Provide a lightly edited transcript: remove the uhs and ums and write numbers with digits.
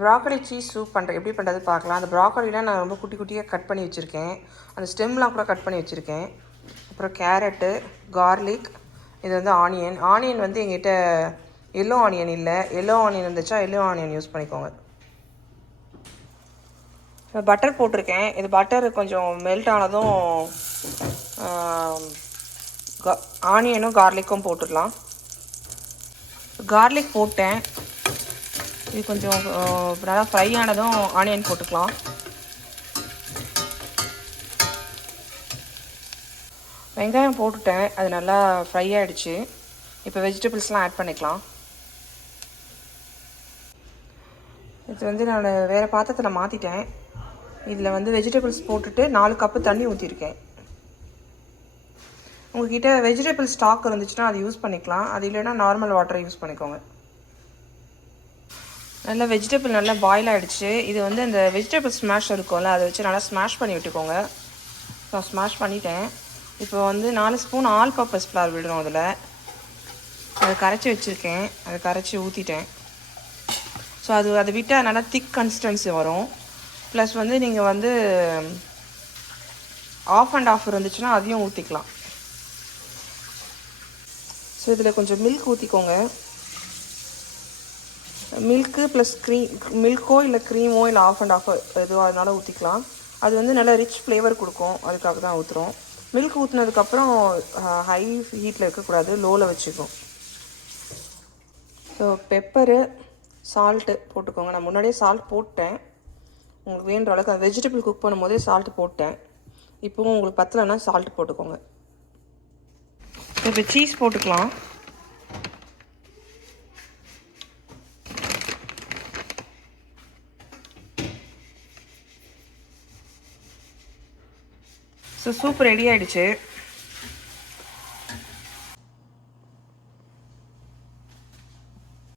Broccoli cheese soup பண்ணுறேன். எப்படி பண்ணுறது பார்க்கலாம். அந்த ப்ராக்கோலிலாம் நான் ரொம்ப குட்டி குட்டியாக கட் பண்ணி வச்சுருக்கேன். அந்த ஸ்டெம்லாம் கூட கட் பண்ணி வச்சுருக்கேன். அப்புறம் கேரட்டு, கார்லிக், இது வந்து ஆனியன். ஆனியன் வந்து எங்கிட்ட எல்லோ ஆனியன் இல்லை. எல்லோ ஆனியன் இருந்துச்சா எல்லோ ஆனியன் யூஸ் பண்ணிக்கோங்க. பட்டர் போட்டிருக்கேன். இது பட்டர் கொஞ்சம் மெல்ட் ஆனதும் ஆனியனும் கார்லிக்கும் போட்டுடலாம். கார்லிக் போட்டேன். இது கொஞ்சம் நல்லா ஃப்ரை ஆனதும் ஆனியன் போட்டுக்கலாம். வெங்காயம் போட்டுட்டேன். அது நல்லா ஃப்ரை ஆகிடுச்சு. இப்போ வெஜிடபிள்ஸ்லாம் ஆட் பண்ணிக்கலாம். இது வந்து நான் வேறு பாத்திரத்தில் மாற்றிட்டேன். இதில் வந்து வெஜிடபிள்ஸ் போட்டுட்டு 4 கப்பு தண்ணி ஊற்றிருக்கேன். உங்கள்கிட்ட வெஜிடபிள் ஸ்டாக் இருந்துச்சுன்னா அது யூஸ் பண்ணிக்கலாம். அது இல்லைன்னா நார்மல் வாட்டரை யூஸ் பண்ணிக்கோங்க. நல்லா வெஜிடபிள் நல்லா பாயில் ஆகிடுச்சு. இது வந்து இந்த வெஜிடபிள் ஸ்மாஷ் இருக்கும்ல, அதை வச்சு நல்லா ஸ்மாஷ் பண்ணி விட்டுக்கோங்க. நான் ஸ்மாஷ் பண்ணிட்டேன். இப்போ வந்து 4 ஸ்பூன் ஆல் பர்பஸ் ஃப்ளார் விடணும். அதில் அதை கரைச்சி வச்சுருக்கேன். அதை கரைச்சி ஊற்றிட்டேன். ஸோ அதை விட்டால் நல்லா திக் கன்சிஸ்டன்சி வரும். ப்ளஸ் வந்து நீங்கள் வந்து ஆஃப் அண்ட் ஆஃப் இருந்துச்சுன்னா அதையும் ஊற்றிக்கலாம். ஸோ இதில் கொஞ்சம் மில்க் ஊற்றிக்கோங்க. மில்க்கு ப்ளஸ் மில்க்கோ இல்லை க்ரீமோ இல்லை ஆஃப் அண்ட் ஆஃப் எதுவாக இருந்தாலும் ஊற்றிக்கலாம். அது வந்து நல்லா ரிச் ஃப்ளேவர் கொடுக்கும். அதுக்காக தான் ஊற்றுறோம். மில்க் ஊற்றினதுக்கப்புறம் ஹை ஹீட்டில் இருக்கக்கூடாது, லோவில் வச்சுக்கணும். ஸோ பெப்பரு, சால்ட்டு போட்டுக்கோங்க. நான் முன்னாடியே சால்ட் போட்டேன். உங்களுக்கு வேணுற அளவுக்கு வெஜிடபிள் குக் பண்ணும்போதே சால்ட்டு போட்டேன். இப்போவும் உங்களுக்கு பத்தலைன்னா சால்ட்டு போட்டுக்கோங்க. இப்போ சீஸ் போட்டுக்கலாம். ஸோ சூப் ரெடி ஆகிடுச்சு.